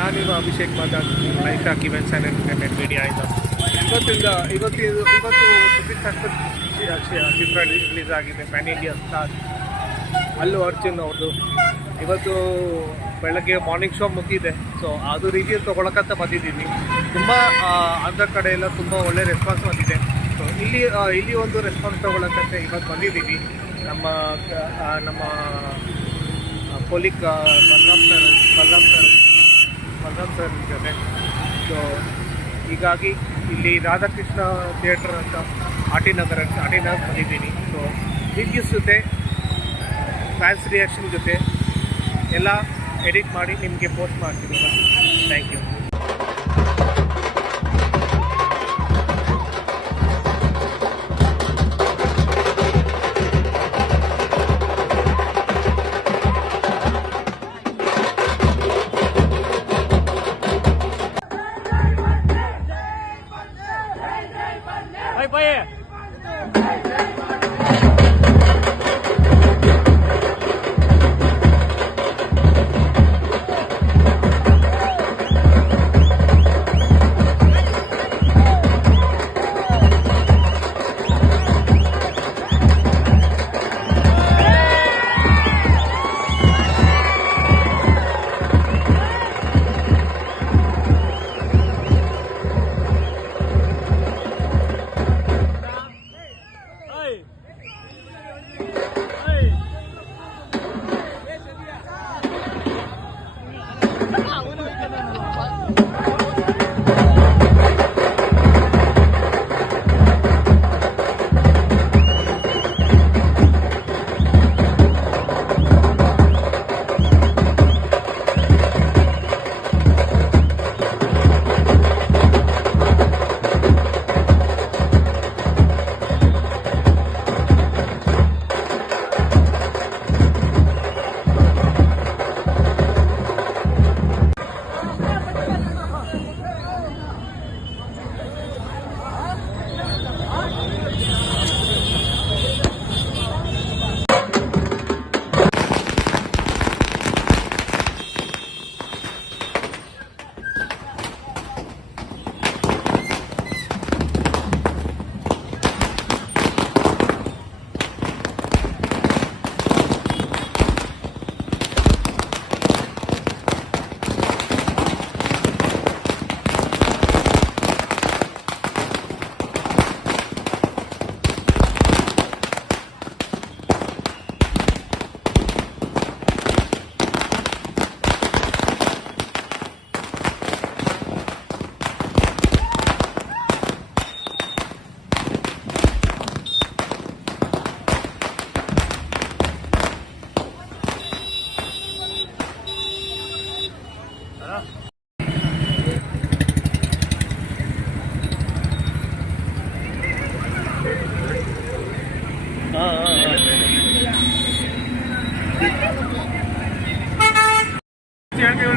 ನಾನಿವ Abhishek Bajaj life ಆಗಿ events and entertainment media ಇದು ಇವತ್ತು ಸುದೀಪ್ ಸಕ್ಸಸ್ ಚಿತ್ರ ರಿಲೀಸ್ ಆಗಿದೆ PAN India star Allu Arjun ಅವ್ರದ್ದು. ಇವತ್ತು ಬೆಳಗ್ಗೆ ಮಾರ್ನಿಂಗ್ ಶೋ ಮುಗಿದೆ. ಸೊ ಅದು ರಿವ್ಯೂ ತೊಗೊಳಕ್ಕಂತ ಬಂದಿದ್ದೀನಿ. ತುಂಬ ಅದರ ಕಡೆ ಎಲ್ಲ ತುಂಬ ಒಳ್ಳೆ ರೆಸ್ಪಾನ್ಸ್ ಬಂದಿದೆ. ಸೊ ಇಲ್ಲಿ ಒಂದು ರೆಸ್ಪಾನ್ಸ್ ತೊಗೊಳಕ್ಕಂತ ಇವತ್ತು ಬಂದಿದ್ದೀವಿ. ನಮ್ಮ ಕೊಲಿಕ್ ಬಲರಾಮ್ ಸರ್ ಜೊತೆ. ಸೊ ಹೀಗಾಗಿ ಇಲ್ಲಿ ರಾಧಾಕೃಷ್ಣ ಥಿಯೇಟರ್ ಅಂತ ಆರ್ ಟಿ ನಗರ್ ಬಂದಿದ್ದೀನಿ. ಸೊ ರಿವ್ಯೂಸ್ ಜೊತೆ ಫ್ಯಾನ್ಸ್ ರಿಯಾಕ್ಷನ್ ಜೊತೆ ಎಲ್ಲ ಎಡಿಟ್ ಮಾಡಿ ನಿಮಗೆ ಪೋಸ್ಟ್ ಮಾಡ್ತೀನಿ. Thank you.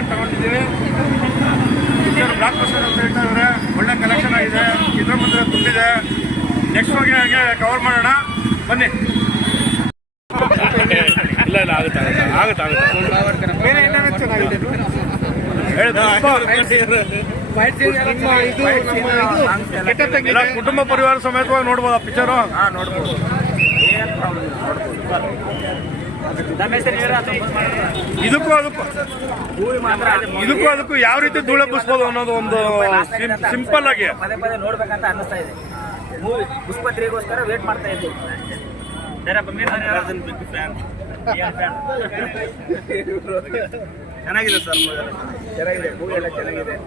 ತಗೊಂಡಿದ್ದೀವಿ. ಬ್ಲಾಕ್ ಬಸ್ಟರ್ ಅಂತ ಹೇಳ್ತಾ ಇದ್ದಾರೆ. ಒಳ್ಳೆ ಕಲೆಕ್ಷನ್ ಆಗಿದೆ. ಚಿತ್ರಮಂದಿರ ತುಂಬಿದೆ. ನೆಕ್ಸ್ಟ್ ಹೋಗಿ ಹಾಗೆ ಕವರ್ ಮಾಡೋಣ ಬನ್ನಿ. ಇಲ್ಲ ಆಗುತ್ತೆ. ಬೇರೆ ಏನಾದ್ರು ಚೆನ್ನಾಗಿದೆ ಕುಟುಂಬ ಪರಿವಾರ ಸಮೇತವಾಗಿ ನೋಡ್ಬೋದು ಆ ಪಿಕ್ಚರು. ಇದಕ್ಕೂ ಯಾವ ರೀತಿ ಧೂಳು ಎಬ್ಬಿಸ್ಬೋದು ಅನ್ನೋದು ಒಂದು ಸಿಂಪಲ್ ಆಗಿ ಪದೇ ನೋಡ್ಬೇಕಂತ ಅನ್ನಿಸ್ತಾ ಇದೆ. ಮೂವಿ ಪುಷ್ಪ 3ಗೋಸ್ಕರ ವೇಟ್ ಮಾಡ್ತಾ ಇದ್ದೀವಿ. ಚೆನ್ನಾಗಿದೆ ಸರ್, ಚೆನ್ನಾಗಿದೆ ಮೂವಿ ಎಲ್ಲ ಚೆನ್ನಾಗಿದೆ.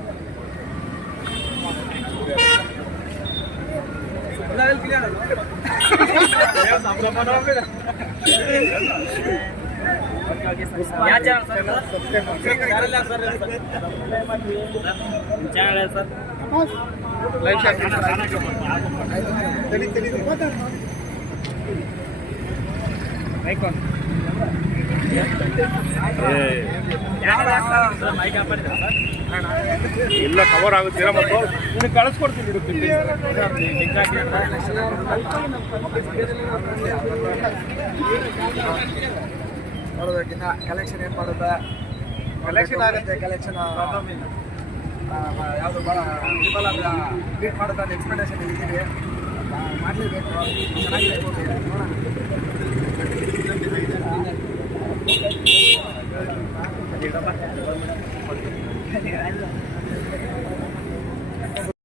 ಇಲ್ಲ ಕವರ್ ಆಗುತ್ತೀರಾ ಮತ್ತು ನಿನಗೆ ಕಳಿಸ್ಕೊಡ್ತೀನಿ. ನೋಡೋದಕ್ಕಿಂತ ಕಲೆಕ್ಷನ್ ಏನು ಮಾಡೋದ ಕಲೆಕ್ಷನ್ ಆಗುತ್ತೆ. ಕಲೆಕ್ಷನ್ ಯಾವುದು ಭಾಳ ಟ್ರಿಪಲ್ ಆರ್ ಬೀಟ್ ಮಾಡೋದು ಎಕ್ಸ್ಪೆಕ್ಟೇಷನ್ ಇದ್ದೀವಿ ಮಾಡಲೇಬೇಕು ಚೆನ್ನಾಗಿದೆ ನೋಡೋಣ